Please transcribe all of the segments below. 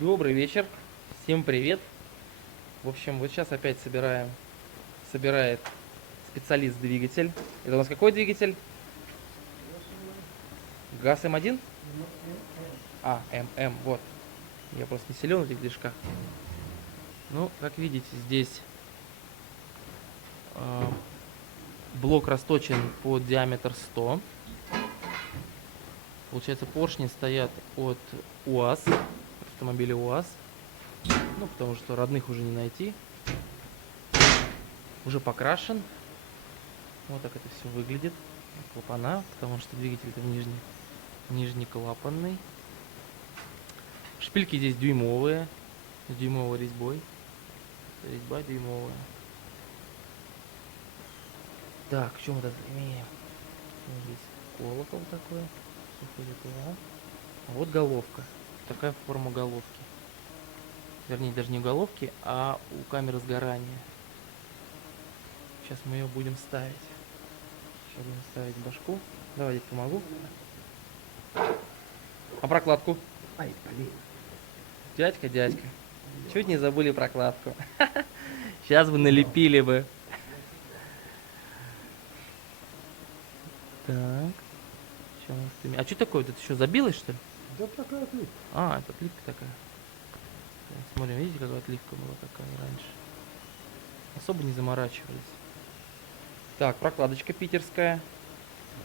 Добрый вечер, всем привет. В общем, вот сейчас опять собирает специалист двигатель. Это у нас какой двигатель? ГАЗ М1? А, ММ, вот. Я просто не силен в этих движках. Ну, как видите, здесь э, блок расточен под диаметр 100. Получается, поршни стоят от УАЗ, автомобиля УАЗ. Ну, потому что родных уже не найти. Уже покрашен. Вот так это все выглядит. Клапана, потому что двигатель-то нижнеклапанный. Шпильки здесь дюймовые, с дюймовой резьбой. Резьба дюймовая. Так, что мы тут имеем? Вот здесь колокол такой. Все ходит туда. А вот головка. Такая форма головки. Вернее, даже не головки, а у камеры сгорания. Сейчас мы ее будем ставить. Сейчас будем ставить башку. Давайте помогу. А прокладку? Ай, блин. Дядька. Чуть не забыли прокладку. Сейчас бы налепили бы. Так. А что такое? Это еще забилось, что ли? Да такая ответ. А, это отливка такая. Смотрим, видите, какая отливка была такая раньше. Особо не заморачивались. Так, прокладочка питерская.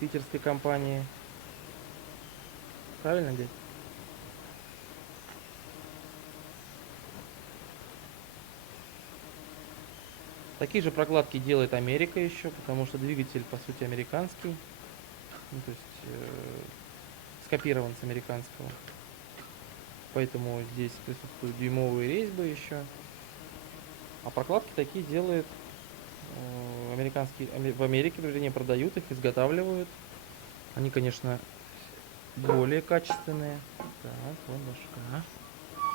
Питерской компании. Правильно, дядь? Такие же прокладки делает Америка еще, потому что двигатель, по сути, американский. Ну, то есть скопирован с американского. Поэтому здесь присутствуют дюймовые резьбы еще. А прокладки такие делает в Америке, вернее, продают их, изготавливают. Они, конечно, более качественные. Так, вот башка.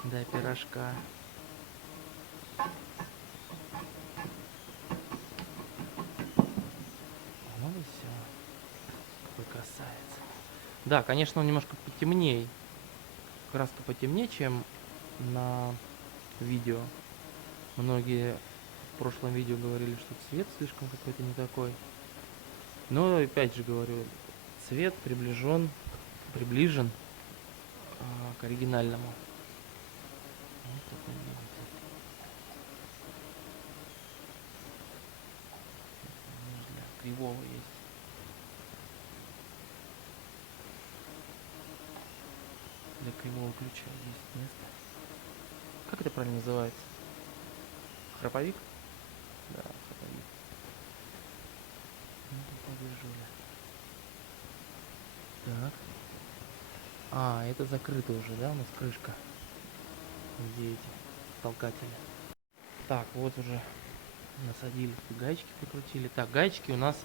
Дай пирожка. Ну и все. Какой красавец. Да, конечно, он немножко потемнее. Краска потемнее, чем на видео. Многие в прошлом видео говорили, что цвет слишком какой-то не такой. Но опять же говорю, цвет приближен к оригинальному. Вот такой двигатель. Для кривого есть. Для кривого ключа есть место. Как это правильно называется? Храповик? Да, храповик. Ну, побежали. Так. А, это закрыто уже, да, у нас крышка. Где эти толкатели? Так, вот уже насадили, гаечки прикрутили. Так, гаечки у нас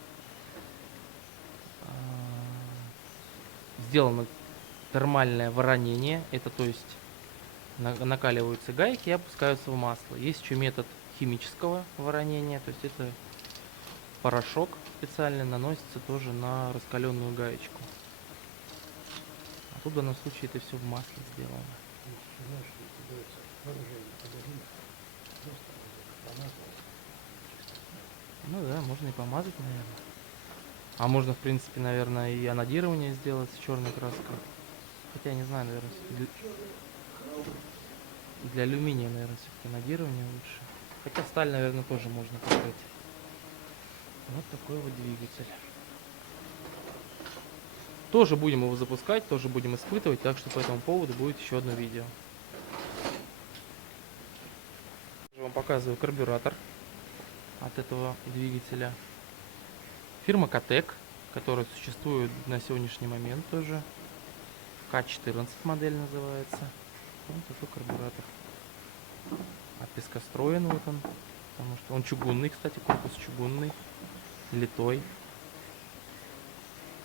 сделано термальное воронение. Это то есть накаливаются гайки и опускаются в масло. Есть еще метод химического воронения, то есть это порошок специально наносится тоже на раскаленную гаечку. А тут в данном случае это все в масле сделано. Ну да, можно и помазать, наверное. А можно, в принципе, наверное, и анодирование сделать с черной краской. Хотя, я не знаю, наверное, для алюминия, наверное, все-таки анодирование лучше. Хотя сталь, наверное, тоже можно покрыть. Вот такой вот двигатель. Тоже будем его запускать, тоже будем испытывать, так что по этому поводу будет еще одно видео. Я вам показываю карбюратор от этого двигателя. Фирма Катек, которая существует на сегодняшний момент тоже. К14 модель называется. Вот такой карбюратор. От пескостроен вот он. Потому что он чугунный, кстати, корпус чугунный. Литой.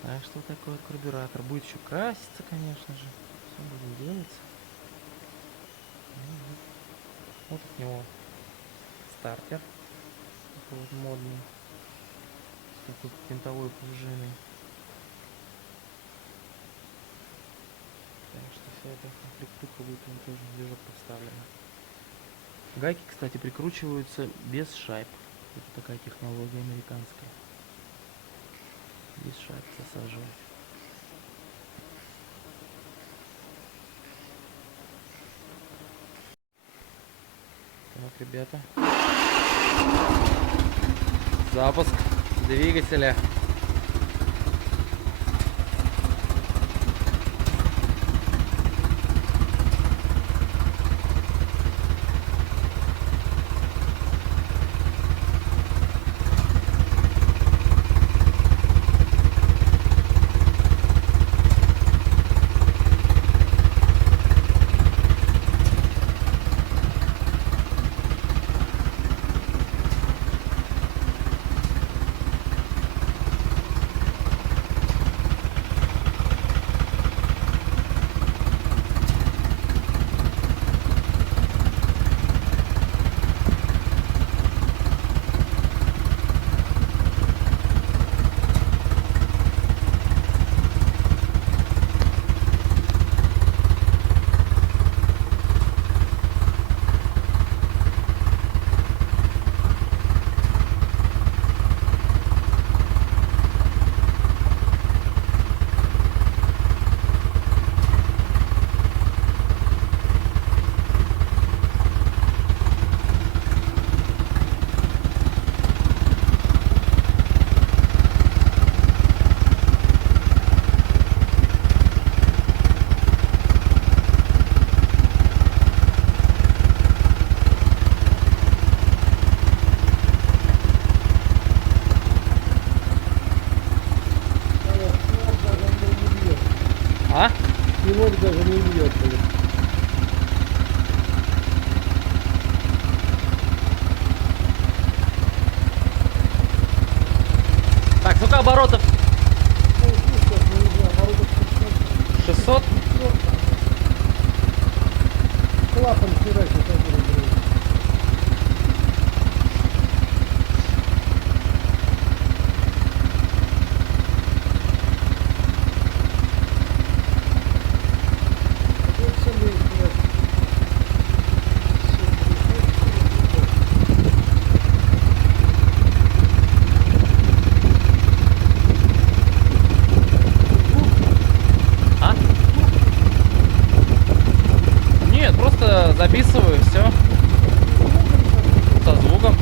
Так что вот такой вот карбюратор. Будет еще краситься, конечно же. Все будем делаться. Вот от него стартер. Такой вот модный. С такой винтовой пружиной. что вся эта комплектуха будет там тоже в движок поставлена. Гайки, кстати, прикручиваются без шайб. Это такая технология американская. Без шайб засаживать. Так, ребята. Запуск двигателя. А? Пилот даже не бьет. Так, сколько оборотов? 600? Клапан херачит, А? Нет, просто записываю, все. Со звуком.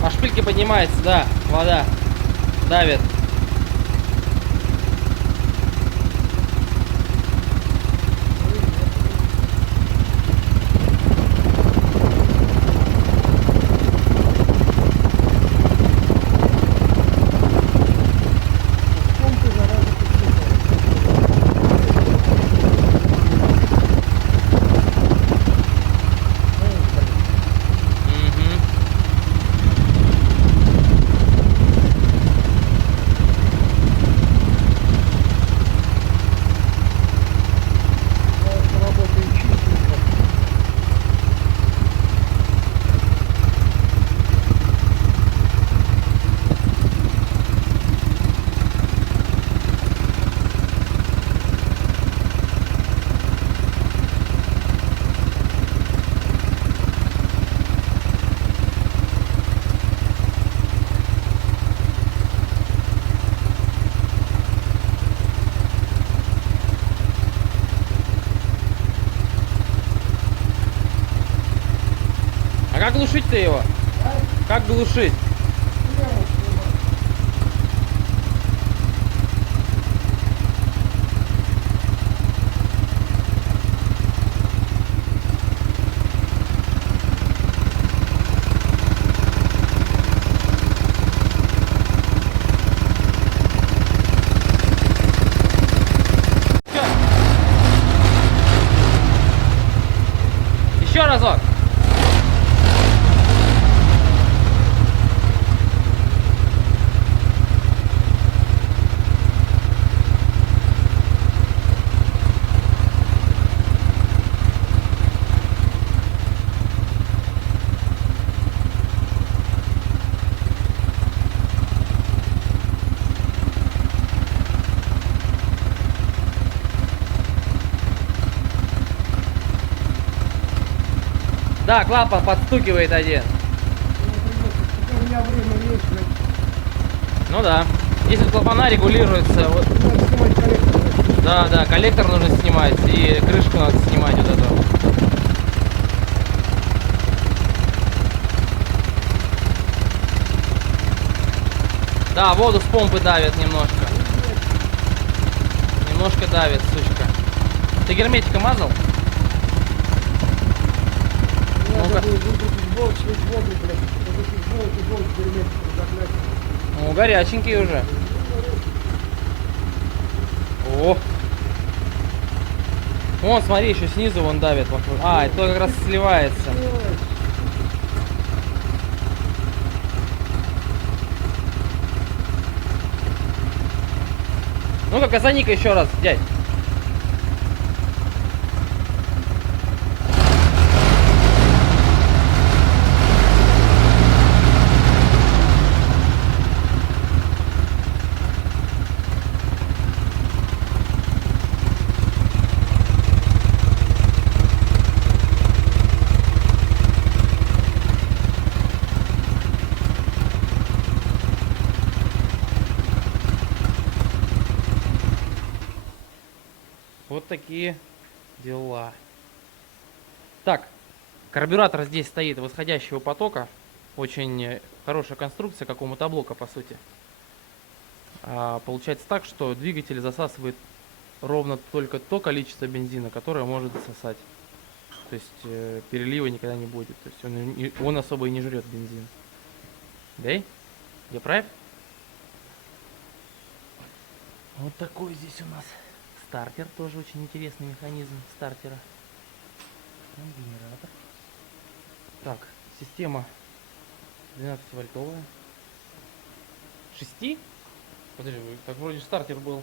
По шпильке поднимается, да, вода давит. Мгм. Как глушить-то его? Как глушить? Еще разок. Да, клапан подстукивает один. У меня время есть, блядь. Ну да. Если клапана регулируется, вот. Надо снимать коллектор. блядь. Да, коллектор нужно снимать и крышку надо снимать вот эту. Да, воду с помпы давит немножко. Немножко давит, сучка. Ты герметиком мазал? Ну-ка. Надо будет выпустить болт, слить воду, блядь. Выпустить болт, герметик разогнать. Ну, горяченький уже. О! Вон, смотри, еще снизу вон давит вокруг. А, это как раз сливается. Ну-ка, касани-ка еще раз, дядь. Вот такие дела. Так, карбюратор здесь стоит восходящего потока. Очень хорошая конструкция, как у мотоблока, по сути. Получается так, что двигатель засасывает ровно только то количество бензина, которое может засосать. То есть перелива никогда не будет. То есть он особо и не жрет бензин. Да? Я прав? Вот такой здесь у нас стартер. Тоже очень интересный механизм стартера. Там генератор. Так, система 12-вольтовая. 6? Подожди, так вроде стартер был.